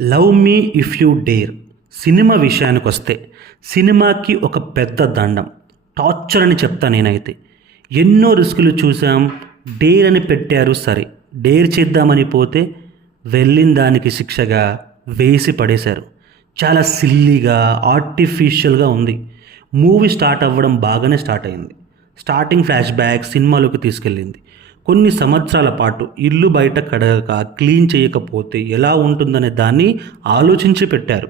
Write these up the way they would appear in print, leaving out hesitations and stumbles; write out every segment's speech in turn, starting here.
Love me if you dare cinema విషయానికి వస్తే సినిమాకి ఒక పెద్ద దండం, టార్చర్ అని చెప్తా నేనైతే. ఎన్నో రిస్కులు చూసాం, డేర్ అని పెట్టారు సరే, డేర్ చేద్దామని పోతే వెళ్ళిన దానికి శిక్షగా వేసి పడేశారు. చాలా సిల్లీగా ఆర్టిఫిషియల్గా ఉంది. మూవీ స్టార్ట్ అవ్వడం బాగానే స్టార్ట్ అయింది. స్టార్టింగ్ ఫ్లాష్ బ్యాక్ సినిమాలోకి తీసుకెళ్ళింది. కొన్ని సంవత్సరాల పాటు ఇల్లు బయట కడగక క్లీన్ చేయకపోతే ఎలా ఉంటుందనే దాన్ని ఆలోచించి పెట్టారు.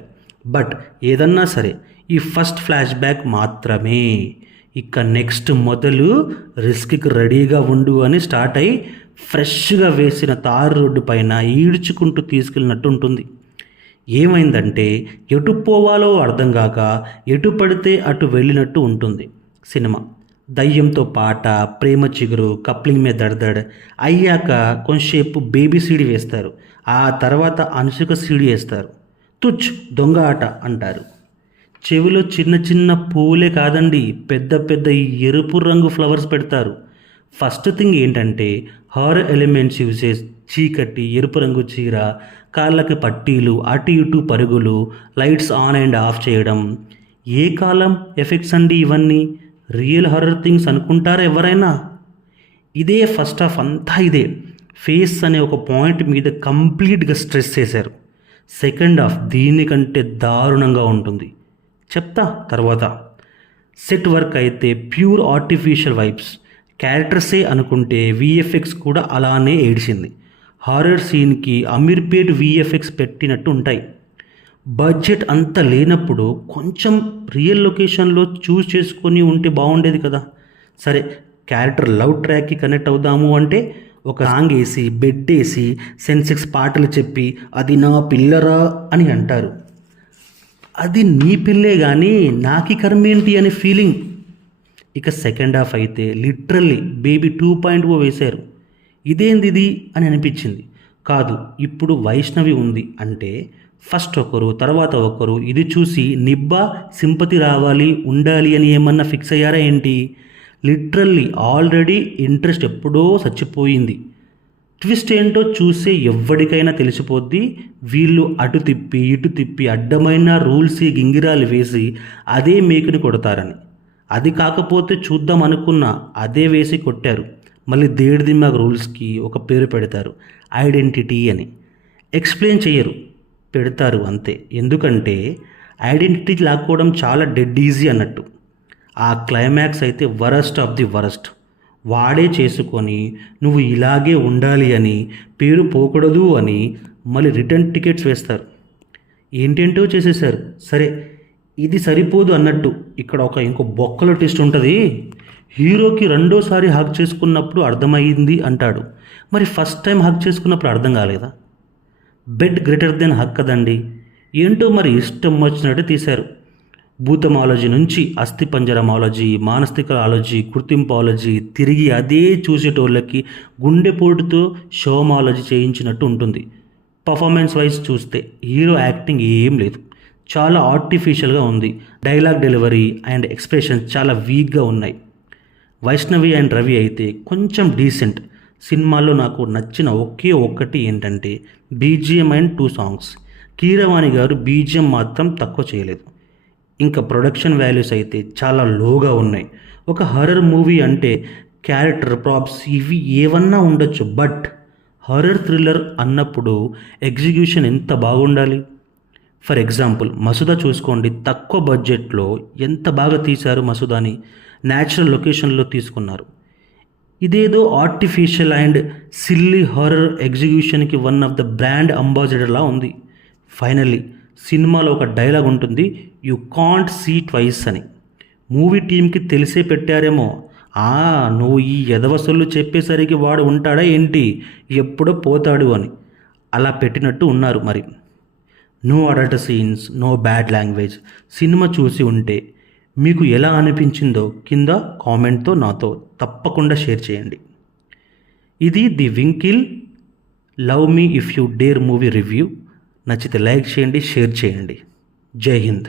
బట్ ఏదన్నా సరే ఈ ఫస్ట్ ఫ్లాష్ బ్యాక్ మాత్రమే. ఇక నెక్స్ట్ మొదలు రిస్క్కి రెడీగా ఉండు అని స్టార్ట్ అయ్యి ఫ్రెష్గా వేసిన తారు రోడ్డు పైన ఈడ్చుకుంటూ తీసుకెళ్ళినట్టు ఉంటుంది. ఏమైందంటే ఎటు పోవాలో అర్థం కాక ఎటు పడితే అటు వెళ్ళినట్టు ఉంటుంది సినిమా. దయ్యంతో పాట, ప్రేమ చిగురు, కప్లింగ్ మీద దడదడ్ అయ్యాక కొంచెంసేపు బేబీ సీడీ వేస్తారు. ఆ తర్వాత అనుసుక సీడీ వేస్తారు. తుచ్ దొంగ ఆట అంటారు. చెవిలో చిన్న చిన్న పువ్వులే కాదండి, పెద్ద పెద్ద ఎరుపు రంగు ఫ్లవర్స్ పెడతారు. ఫస్ట్ థింగ్ ఏంటంటే హారర్ ఎలిమెంట్స్ యూజెస్, చీకటి, ఎరుపు రంగు చీర, కాళ్ళకి పట్టీలు, అటు ఇటు పరుగులు, లైట్స్ ఆన్ అండ్ ఆఫ్ చేయడం. ఏ కాలం ఎఫెక్ట్స్ అండి ఇవన్నీ? రియల్ హారర్ థింగ్స్ అనుకుంటారా ఎవరైనా? ఇదే ఫస్ట్ హాఫ్ అంతా ఇదే. ఫేస్ అనే ఒక పాయింట్ మీద కంప్లీట్గా స్ట్రెస్ చేశారు. సెకండ్ హాఫ్ దీనికంటే దారుణంగా ఉంటుంది, చెప్తా తర్వాత. సెట్ వర్క్ అయితే ప్యూర్ ఆర్టిఫిషియల్ వైబ్స్. క్యారెక్టర్సే అనుకుంటే విఎఫ్ఎక్స్ కూడా అలానే ఏడిచింది. హారర్ సీన్కి అమీర్పేట్ విఎఫ్ఎక్స్ పెట్టినట్టు ఉంటాయి. బడ్జెట్ అంత లేనప్పుడు కొంచెం రియల్ లొకేషన్లో చూస్ చేసుకొని ఉంటే బాగుండేది కదా. సరే, క్యారెక్టర్ లవ్ ట్రాక్కి కనెక్ట్ అవుదాము అంటే ఒక సాంగ్ వేసి బెడ్ వేసి సెన్సెక్స్ పాటలు చెప్పి అది నా పిల్లరా అని అంటారు. అది నీ పిల్లే కానీ నాకి కర్మేంటి అనే ఫీలింగ్. ఇక సెకండ్ హాఫ్ అయితే లిటరల్లీ బేబీ 2.0 వేశారు. ఇదేంది అని అనిపించింది. కాదు, ఇప్పుడు వైష్ణవి ఉంది అంటే ఫస్ట్ ఒకరు తర్వాత ఒకరు ఇది చూసి నిబ్బా సింపతి రావాలి ఉండాలి అని ఏమన్నా ఫిక్స్ అయ్యారా ఏంటి? లిటరల్లీ ఆల్రెడీ ఇంట్రెస్ట్ ఎప్పుడో చచ్చిపోయింది. ట్విస్ట్ ఏంటో చూసే ఎవ్వడికైనా తెలిసిపోద్ది. వీళ్ళు అటు తిప్పి ఇటు తిప్పి అడ్డమైన రూల్స్ గింగిరాలు వేసి అదే మేకుని కొడతారని. అది కాకపోతే చూద్దాం అనుకున్నా అదే వేసి కొట్టారు. మళ్ళీ దేడి దిమాగ్ రూల్స్కి ఒక పేరు పెడతారు, ఐడెంటిటీ అని. ఎక్స్ప్లెయిన్ చేయరు, పెడతారు అంతే. ఎందుకంటే ఐడెంటిటీ లాక్కోవడం చాలా డెడ్ ఈజీ అన్నట్టు. ఆ క్లైమాక్స్ అయితే వరస్ట్ ఆఫ్ ది వరస్ట్. వాడే చేసుకొని నువ్వు ఇలాగే ఉండాలి అని, పేరు పోకూడదు అని మళ్ళీ రిటర్న్ టికెట్స్ వేస్తారు. ఏంటేంటో చేసేసారు. సరే, ఇది సరిపోదు అన్నట్టు ఇక్కడ ఇంకో బొక్కలో ట్విస్ట్ ఉంటుంది. హీరోకి రెండోసారి హక్ చేసుకున్నప్పుడు అర్థమైంది అంటాడు. మరి ఫస్ట్ టైం హక్ చేసుకున్నప్పుడు అర్థం కాలేదా? బెడ్ గ్రేటర్ దెన్ హక్ కదండి. ఏంటో మరి ఇష్టం వచ్చినట్టు తీశారు. భూతమాలజీ నుంచి అస్థిపంజరమాలజీ, మానసికాలజీ, కృత్రిమాలజీ, తిరిగి అదే చూసేటోళ్ళకి గుండెపోటుతో షోమాలజీ చేయించినట్టు ఉంటుంది. పర్ఫార్మెన్స్ వైజ్ చూస్తే హీరో యాక్టింగ్ ఏం లేదు, చాలా ఆర్టిఫిషియల్గా ఉంది. డైలాగ్ డెలివరీ అండ్ ఎక్స్ప్రెషన్స్ చాలా వీక్గా ఉన్నాయి. వైష్ణవి అండ్ రవి అయితే కొంచెం డీసెంట్. సినిమాలో నాకు నచ్చిన ఒకే ఒక్కటి ఏంటంటే బీజిఎం అండ్ 2 సాంగ్స్. కీరవాణి గారు బీజిఎం మాత్రం తక్కువ చేయలేదు. ఇంకా ప్రొడక్షన్ వాల్యూస్ అయితే చాలా లోగా ఉన్నాయి. ఒక హర్రర్ మూవీ అంటే క్యారెక్టర్ ప్రాప్స్ ఇవి ఏవన్నా ఉండొచ్చు, బట్ హర్రర్ థ్రిల్లర్ అన్నప్పుడు ఎగ్జిక్యూషన్ ఎంత బాగుండాలి. ఫర్ ఎగ్జాంపుల్ మసూదా చూసుకోండి, తక్కువ బడ్జెట్లో ఎంత బాగా తీశారు మసూదాని. న్యాచురల్ లొకేషన్లో తీసుకున్నారు. ఇదేదో ఆర్టిఫిషియల్ అండ్ సిల్లీ హారర్ ఎగ్జిక్యూషన్కి వన్ ఆఫ్ ద బ్రాండ్ అంబాసిడర్లా ఉంది. ఫైనల్లీ సినిమాలో ఒక డైలాగ్ ఉంటుంది, యు కాంట్ సీ ట్వైస్ అని. మూవీ టీంకి తెలిసే పెట్టారేమో. నువ్వు ఈ ఎదవసలు చెప్పేసరికి వాడు ఉంటాడా ఏంటి, ఎప్పుడో పోతాడు అని అలా పెట్టినట్టు ఉన్నారు. మరి no adult scenes, no bad language. Cinema చూసి ఉంటే మీకు ఎలా అనిపించిందో కింద కామెంట్తో నాతో తప్పకుండా షేర్ చేయండి. ఇది the winkle love me if you dare movie review. నచ్చితే లైక్ చేయండి, షేర్ చేయండి. జై హింద్.